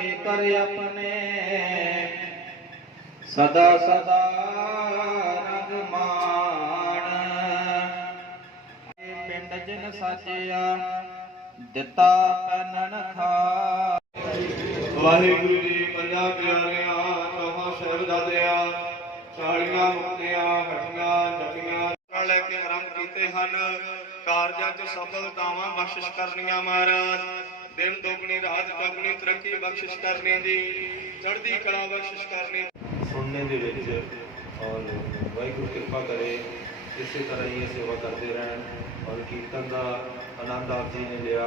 ਕੇ ਕਰ ਆਪਣੇ। ਸਦਾ ਸਦਾ ਰੰਗ ਮਾਣ। ਪਿੰਡ ਜਿਨ ਸਾਜਿਆ, ਦਿੱਤਾ ਪੈਨਣ ਖਾ ਵਾਹਿਗੁਰੂ ਜੀ ਪੰਜਾਂ ਪਿਆਰਿਆਂ, ਚੌਹਾਂ ਸਾਹਿਬਜ਼ਾਦਿਆਂ, ਚਾਲੀਆਂ ਮੁਕਤਿਆਂ ਹਟੀਆਂ ਜਪੀਆਂ ਲੈ ਕੇ ਆਰੰਭ ਕੀਤੇ ਹਨ। ਕਾਰਜਾਂ 'ਚ ਸਫਲਤਾਵਾਂ ਬਖਸ਼ਿਸ਼ ਕਰਨੀਆਂ ਮਹਾਰਾਜ। ਦਿਨ ਦੁਗਣੀ, ਰਾਤ ਚੌਗਣੀ ਤਰੱਕੀ ਬਖਸ਼ਿਸ਼ ਕਰਨੀ ਦੀ ਚੜ੍ਹਦੀ ਕਲਾ ਬਖਸ਼ਿਸ਼ ਕਰਨੀ ਸੁਣਨੇ ਦੇ ਵਿੱਚ ਔਰ ਵਾਹਿਗੁਰੂ ਕਿਰਪਾ ਕਰੇ, ਇਸੇ ਤਰ੍ਹਾਂ ਹੀ ਇਹ ਸੇਵਾ ਕਰਦੇ ਰਹਿਣ ਔਰ ਕੀਰਤਨ ਦਾ ਆਨੰਦ ਆਪ ਜੀ ਨੇ ਲਿਆ।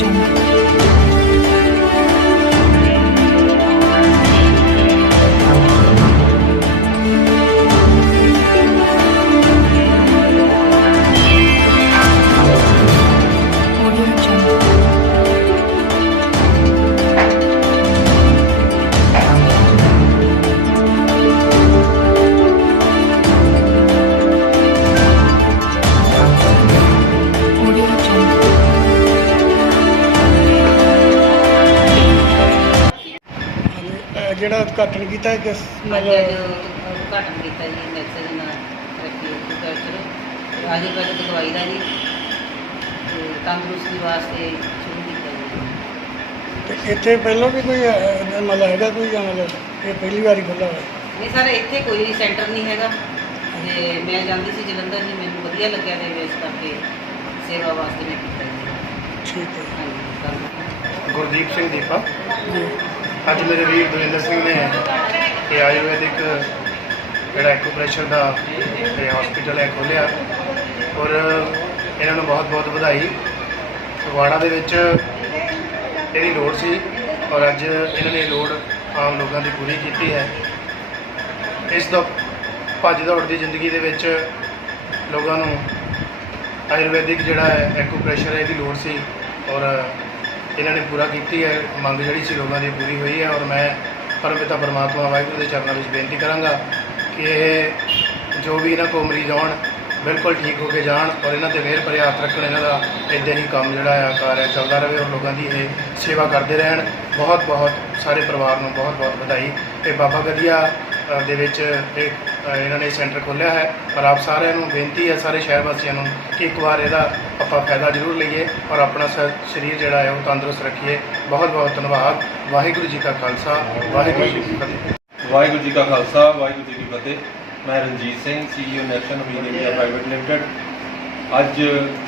Jungle. ਜਿਹੜਾ ਉਦਘਾਟਨ ਕੀਤਾ ਕਿਸ ਅੱਜ ਮਤਲਬ ਉਦਘਾਟਨ ਕੀਤਾ ਜੀ ਮੈਸੇਜ ਨਾਲ ਰੱਖੀ ਕਲਚਰ ਆਯੁਰਵੈਦਿਕ ਦਵਾਈ ਦਾ ਜੀ ਤੇ ਤੰਦਰੁਸਤੀ ਵਾਸਤੇ ਸ਼ੁਰੂ ਕੀਤਾ ਜੀ। ਤੇ ਇੱਥੇ ਪਹਿਲਾਂ ਵੀ ਕੋਈ ਅਹ, ਮਤਲਬ ਹੈਗਾ ਕੋਈ ਜਾਂ ਮਤਲਬ ਇਹ ਪਹਿਲੀ ਵਾਰੀ ਖੁੱਲ੍ਹਾ ਹੋਇਆ? ਨਹੀਂ ਸਰ ਇੱਥੇ ਕੋਈ ਵੀ ਸੈਂਟਰ ਨਹੀਂ ਹੈਗਾ। ਤੇ ਮੈਂ ਜਾਂਦੀ ਸੀ ਜਲੰਧਰ ਜੀ ਮੈਨੂੰ ਵਧੀਆ ਲੱਗਿਆ ਤੇ ਇਸ ਕਰਕੇ ਸੇਵਾ ਵਾਸਤੇ ਮੈਂ ਕੀਤਾ ਜੀ। ਠੀਕ ਹੈ। ਹਾਂਜੀ ਧੰਨਵਾਦ। ਗੁਰਦੀਪ ਸਿੰਘ ਦੀਪਾ। ਜੀ। ਅੱਜ ਮੇਰੇ ਵੀਰ ਦਵਿੰਦਰ ਸਿੰਘ ਨੇ ਇਹ ਆਯੁਰਵੈਦਿਕ ਜਿਹੜਾ ਐਕੂਪ੍ਰੈਸ਼ਰ ਦਾ ਇਹ ਹਸਪੀਟਲ ਹੈ ਖੋਲਿਆ ਔਰ ਇਹਨਾਂ ਨੂੰ ਬਹੁਤ ਬਹੁਤ ਵਧਾਈ। ਫਗਵਾੜਾ ਦੇ ਵਿੱਚ ਇਹਦੀ ਲੋੜ ਸੀ ਔਰ ਅੱਜ ਇਹਨਾਂ ਨੇ ਲੋੜ ਆਮ ਲੋਕਾਂ ਦੀ ਪੂਰੀ ਕੀਤੀ ਹੈ। ਇਸ ਦਾ ਭੱਜ ਦੌੜ ਦੀ ਜ਼ਿੰਦਗੀ ਦੇ ਵਿੱਚ ਲੋਕਾਂ ਨੂੰ ਆਯੁਰਵੈਦਿਕ ਜਿਹੜਾ ਹੈ ਐਕੂਪ੍ਰੈਸ਼ਰ ਹੈ, ਇਹਦੀ ਲੋੜ ਸੀ ਔਰ ਇਹਨਾਂ ਨੇ ਪੂਰਾ ਕੀਤੀ ਹੈ, ਮੰਗ ਜਿਹੜੀ ਸੀ ਲੋਕਾਂ ਦੀ ਪੂਰੀ ਹੋਈ ਹੈ ਔਰ ਮੈਂ ਪਰਮਪਿਤਾ ਪਰਮਾਤਮਾ ਵਾਹਿਗੁਰੂ ਦੇ ਚਰਨਾਂ ਵਿੱਚ ਬੇਨਤੀ ਕਰਾਂਗਾ ਕਿ ਇਹ ਜੋ ਵੀ ਇਹਨਾਂ ਕੋਲ ਮਰੀਜ਼ ਆਉਣ, ਬਿਲਕੁਲ ਠੀਕ ਹੋ ਕੇ ਜਾਣ ਔਰ ਇਹਨਾਂ ਤੇ ਮਿਹਰ ਭਰਿਆ ਹੱਥ ਰੱਖਣ, ਇਹਨਾਂ ਦਾ ਇੱਦਾਂ ਹੀ ਕੰਮ ਜਿਹੜਾ ਹੈ ਕਾਰਜ ਚੱਲਦਾ ਰਹੇ ਔਰ ਲੋਕਾਂ ਦੀ ਇਹ ਸੇਵਾ ਕਰਦੇ ਰਹਿਣ। ਬਹੁਤ ਬਹੁਤ ਸਾਰੇ ਪਰਿਵਾਰ ਨੂੰ ਬਹੁਤ ਬਹੁਤ ਵਧਾਈ। ਤੇ ਬਾਬਾ ਗਦੀਆ ਦੇ ਵਿੱਚ ਇਹ ਇਹਨਾਂ ਨੇ ਸੈਂਟਰ ਖੋਲ੍ਹਿਆ ਹੈ। ਪਰ ਆਪ ਸਾਰਿਆਂ ਨੂੰ ਬੇਨਤੀ ਹੈ, ਸਾਰੇ ਸ਼ਹਿਰ ਵਾਸੀਆਂ ਨੂੰ, ਕਿ ਇੱਕ ਵਾਰ ਇਹਦਾ ਆਪਾਂ ਫਾਇਦਾ ਜ਼ਰੂਰ ਲਈਏ ਔਰ ਆਪਣਾ ਸ- ਸਰੀਰ ਜਿਹੜਾ ਹੈ, ਉਹ ਤੰਦਰੁਸਤ ਰੱਖੀਏ। ਬਹੁਤ ਬਹੁਤ ਧੰਨਵਾਦ। ਵਾਹਿਗੁਰੂ ਜੀ ਕਾ ਖਾਲਸਾ। ਵਾਹਿਗੁਰੂ ਜੀ ਕੀ ਫਤਿਹ। ਵਾਹਿਗੁਰੂ ਜੀ ਕਾ ਖਾਲਸਾ, ਵਾਹਿਗੁਰੂ ਜੀ ਕੀ ਫਤਿਹ। ਮੈਂ Ranjit Singh CEO national wheel India private limited ਅੱਜ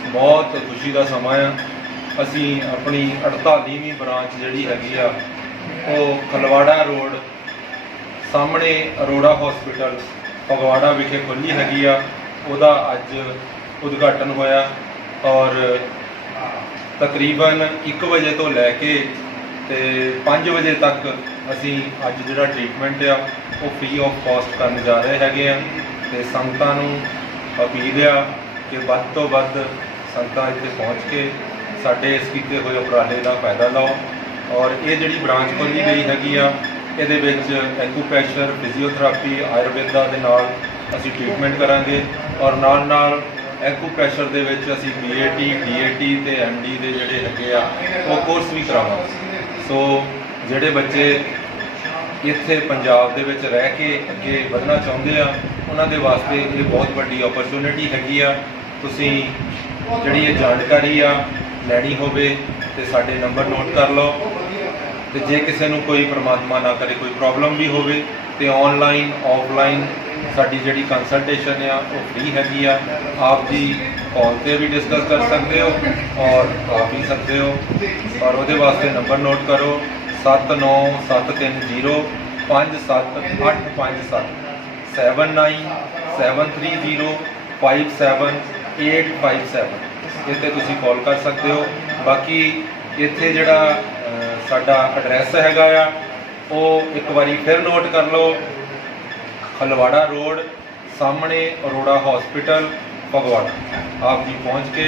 ਬਹੁਤ ਖੁਸ਼ੀ ਦਾ ਸਮਾਂ ਆ। ਅਸੀਂ ਆਪਣੀ 48ਵੀਂ ਬ੍ਰਾਂਚ ਜਿਹੜੀ ਹੈਗੀ ਆ, ਉਹ ਖਲਵਾੜਾ ਰੋਡ ਸਾਹਮਣੇ ਅਰੋੜਾ ਹਸਪੀਟਲ ਫਗਵਾੜਾ ਵਿਖੇ ਖੁੱਲੀ ਹੈਗੀ ਆ। ਉਹਦਾ ਅੱਜ ਉਦਘਾਟਨ ਹੋਇਆ ਔਰ ਤਕਰੀਬਨ 1 ਵਜੇ ਤੋਂ ਲੈ ਕੇ ਤੇ 5 ਵਜੇ ਤੱਕ ਅਸੀਂ ਅੱਜ ਜਿਹੜਾ ਟ੍ਰੀਟਮੈਂਟ ਆ, ਉਹ ਫ੍ਰੀ ਆਫ ਕਾਸਟ ਕਰਨ ਜਾ ਰਹੇ ਹੈਗੇ ਆ ਤੇ ਸੰਗਤਾਂ ਨੂੰ ਅਪੀਲ ਆ ਕਿ ਵੱਧ ਤੋਂ ਵੱਧ ਸੰਗਤਾਂ ਇੱਥੇ ਪਹੁੰਚ ਕੇ ਸਾਡੇ ਇਸ ਕੀਤੇ ਹੋਏ ਉਪਰਾਲੇ ਦਾ ਫਾਇਦਾ ਲਓ। ਔਰ ਇਹ ਜਿਹੜੀ ਬ੍ਰਾਂਚ ਖੋਲ੍ਹੀ ਗਈ ਹੈਗੀ ਆ ਇਹਦੇ ਵਿੱਚ ਐਕੂਪ੍ਰੈਸ਼ਰ ਫਿਜ਼ੀਓਥੈਰੇਪੀ ਆਯੁਰਵੇਦਾ ਦੇ ਨਾਲ ਅਸੀਂ ਟ੍ਰੀਟਮੈਂਟ ਕਰਾਂਗੇ ਔਰ ਨਾਲ ਨਾਲ ਐਕੂਪ੍ਰੈਸ਼ਰ ਦੇ ਵਿੱਚ ਅਸੀਂ ਬੀਏਟੀ ਡੀਏਟੀ ਤੇ ਐਮਡੀ ਦੇ ਜਿਹੜੇ ਹੈਗੇ ਆ, ਉਹ ਕੋਰਸ ਵੀ ਕਰਾਵਾਂਗੇ। ਸੋ ਜਿਹੜੇ ਬੱਚੇ ਇੱਥੇ ਪੰਜਾਬ ਦੇ ਵਿੱਚ ਰਹਿ ਕੇ ਅੱਗੇ ਵਧਣਾ ਚਾਹੁੰਦੇ ਆ, ਉਹਨਾਂ ਦੇ ਵਾਸਤੇ ਇਹ ਬਹੁਤ ਵੱਡੀ ਓਪਰਚੁਨਿਟੀ ਹੈਗੀ ਆ। ਤੁਸੀਂ ਜਿਹੜੀ ਇਹ ਜਾਣਕਾਰੀ ਆ ਲੈਣੀ ਹੋਵੇ ਤੇ ਸਾਡੇ ਨੰਬਰ ਨੋਟ ਕਰ ਲਓ। ਤੇ ਜੇ ਕਿਸੇ ਨੂੰ ਕੋਈ ਪ੍ਰਮਾਤਮਾ ਨਾ ਕਰੇ ਕੋਈ ਪ੍ਰੋਬਲਮ ਵੀ ਹੋਵੇ ਤੇ ਆਨਲਾਈਨ ਆਫਲਾਈਨ ਸਾਡੀ ਜਿਹੜੀ ਕੰਸਲਟੇਸ਼ਨ ਆ, ਉਹ ਫ੍ਰੀ ਹੈਗੀ ਆ। ਆਪ ਜੀ ਕਾਲ ਤੇ ਵੀ ਡਿਸਕਸ ਕਰ ਸਕਦੇ ਹੋ ਔਰ ਆ ਵੀ ਸਕਦੇ ਹੋ। ਔਰ ਉਹਦੇ ਵਾਸਤੇ ਨੰਬਰ ਨੋਟ ਕਰੋ 79730 57857 7973057857 ਇੱਥੇ ਤੁਸੀਂ ਕਾਲ ਕਰ ਸਕਦੇ ਹੋ। ਬਾਕੀ ਇੱਥੇ ਜਿਹੜਾ ਸਾਡਾ ਐਡਰੈਸ ਹੈਗਾ ਆ, ਉਹ ਇੱਕ ਵਾਰੀ ਫਿਰ ਨੋਟ ਕਰ ਲਓ। ਖਲਵਾੜਾ ਰੋਡ, ਸਾਹਮਣੇ ਅਰੋੜਾ ਹਸਪੀਟਲ ਫਗਵਾੜਾ ਆਪ ਜੀ ਪਹੁੰਚ ਕੇ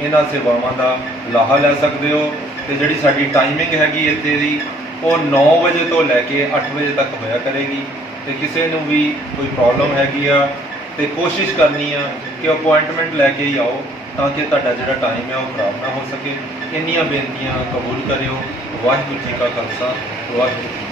ਇਹਨਾਂ ਸੇਵਾਵਾਂ ਦਾ ਲਾਹਾ ਲੈ ਸਕਦੇ ਹੋ ਤੇ ਜਿਹੜੀ ਸਾਡੀ ਟਾਈਮਿੰਗ ਹੈਗੀ ਇੱਥੇ ਦੀ, ਉਹ 9 ਵਜੇ ਤੋਂ ਲੈ ਕੇ 8 ਵਜੇ ਤੱਕ ਹੋਇਆ ਕਰੇਗੀ ਤੇ ਕਿਸੇ ਨੂੰ ਵੀ ਕੋਈ ਪ੍ਰੋਬਲਮ ਹੈਗੀ ਆ ਤੇ ਕੋਸ਼ਿਸ਼ ਕਰਨੀ ਆ ਕਿ ਅਪਾਇੰਟਮੈਂਟ ਲੈ ਕੇ ਹੀ ਆਓ ਤਾਂ ਕਿ ਤੁਹਾਡਾ ਜਿਹੜਾ ਟਾਈਮ ਹੈ ਉਹ ਖਰਾਬ ਨਾ ਹੋ ਸਕੇ। ਇੰਨੀਆਂ ਬੇਨਤੀਆਂ ਕਬੂਲ ਕਰਿਓ। ਵਾਹਿਗੁਰੂ ਜੀ ਕਾ ਖਾਲਸਾ, ਵਾਹਿਗੁਰੂ ਜੀ